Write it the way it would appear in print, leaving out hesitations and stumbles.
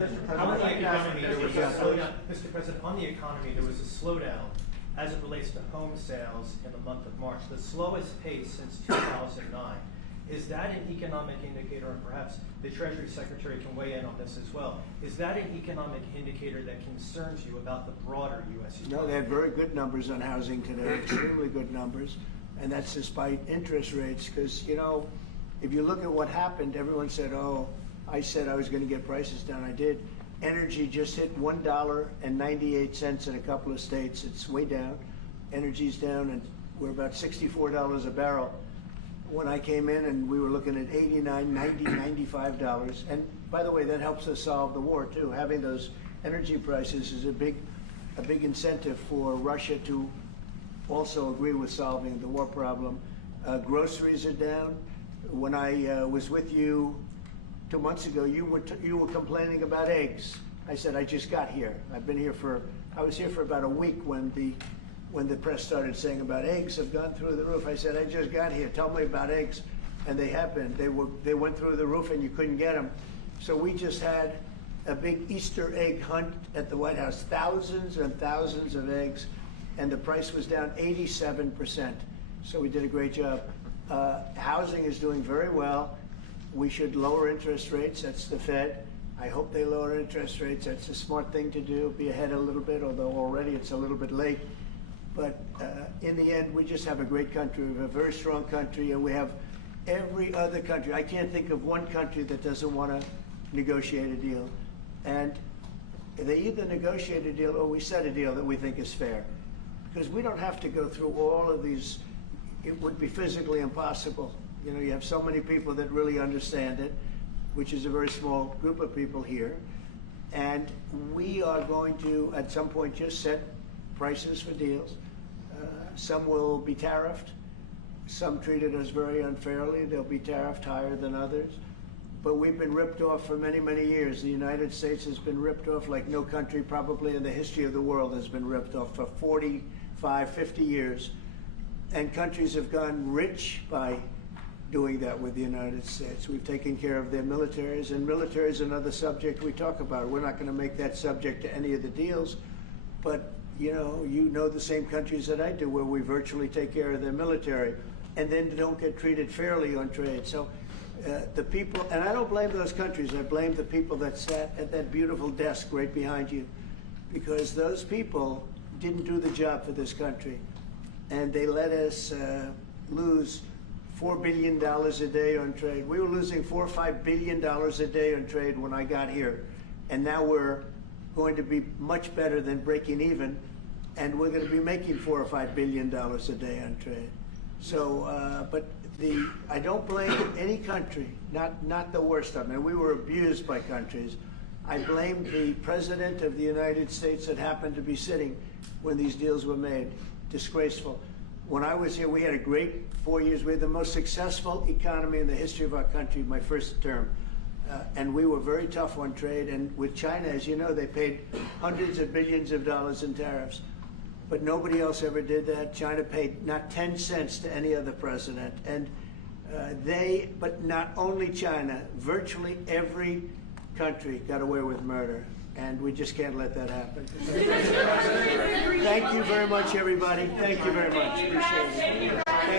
On the economy, there was a slowdown. Mr. President, on the economy, there was a slowdown as it relates to home sales in the month of March, the slowest pace since 2009. Is that an economic indicator, and perhaps the Treasury Secretary can weigh in on this as well, is that an economic indicator that concerns you about the broader U.S. economy? No, they had very good numbers on housing today, extremely good numbers, and that's despite interest rates, because, you know, if you look at what happened, everyone said, oh, I said I was going to get prices down. I did. Energy just hit $1.98 in a couple of states. It's way down. Energy's down, and we're about $64 a barrel. When I came in, and we were looking at $89, $90, $95. And by the way, that helps us solve the war too. Having those energy prices is a big incentive for Russia to also agree with solving the war problem. Groceries are down. When I was with you 2 months ago, you were complaining about eggs. I said, I just got here. I was here for about a week when the press started saying about eggs have gone through the roof. I said, I just got here. Tell me about eggs. And they have been. They went through the roof and you couldn't get them. So we just had a big Easter egg hunt at the White House. Thousands and thousands of eggs. And the price was down 87%. So we did a great job. Housing is doing very well. We should lower interest rates. That's the Fed. I hope they lower interest rates. That's a smart thing to do. Be ahead a little bit, although already it's a little bit late. But in the end, we just have a great country. We have a very strong country, and we have every other country. I can't think of one country that doesn't want to negotiate a deal. And they either negotiate a deal or we set a deal that we think is fair. Because we don't have to go through all of these. It would be physically impossible. You know, you have so many people that really understand it, which is a very small group of people here. And we are going to, at some point, just set prices for deals. Some will be tariffed. Some treated us very unfairly. They'll be tariffed higher than others. But we've been ripped off for many, many years. The United States has been ripped off like no country probably in the history of the world has been ripped off for 45, 50 years. And countries have gone rich by doing that with the United States. We've taken care of their militaries, and military is another subject we talk about. We're not going to make that subject to any of the deals, but you know the same countries that I do where we virtually take care of their military and then don't get treated fairly on trade. So the people, and I don't blame those countries, I blame the people that sat at that beautiful desk right behind you, because those people didn't do the job for this country, and they let us lose $4 billion a day on trade. We were losing $4 or $5 billion a day on trade when I got here, and now we're going to be much better than breaking even, and we're going to be making $4 or $5 billion a day on trade. So, but I don't blame any country, not the worst of them. And we were abused by countries. I blame the President of the United States that happened to be sitting when these deals were made. Disgraceful. When I was here, we had a great 4 years. We had the most successful economy in the history of our country, my first term. And we were very tough on trade. And with China, as you know, they paid hundreds of billions of dollars in tariffs. But nobody else ever did that. China paid not 10 cents to any other president. And but not only China, virtually every country got away with murder. And we just can't let that happen. Thank you very much, everybody. Thank you very much. Appreciate it.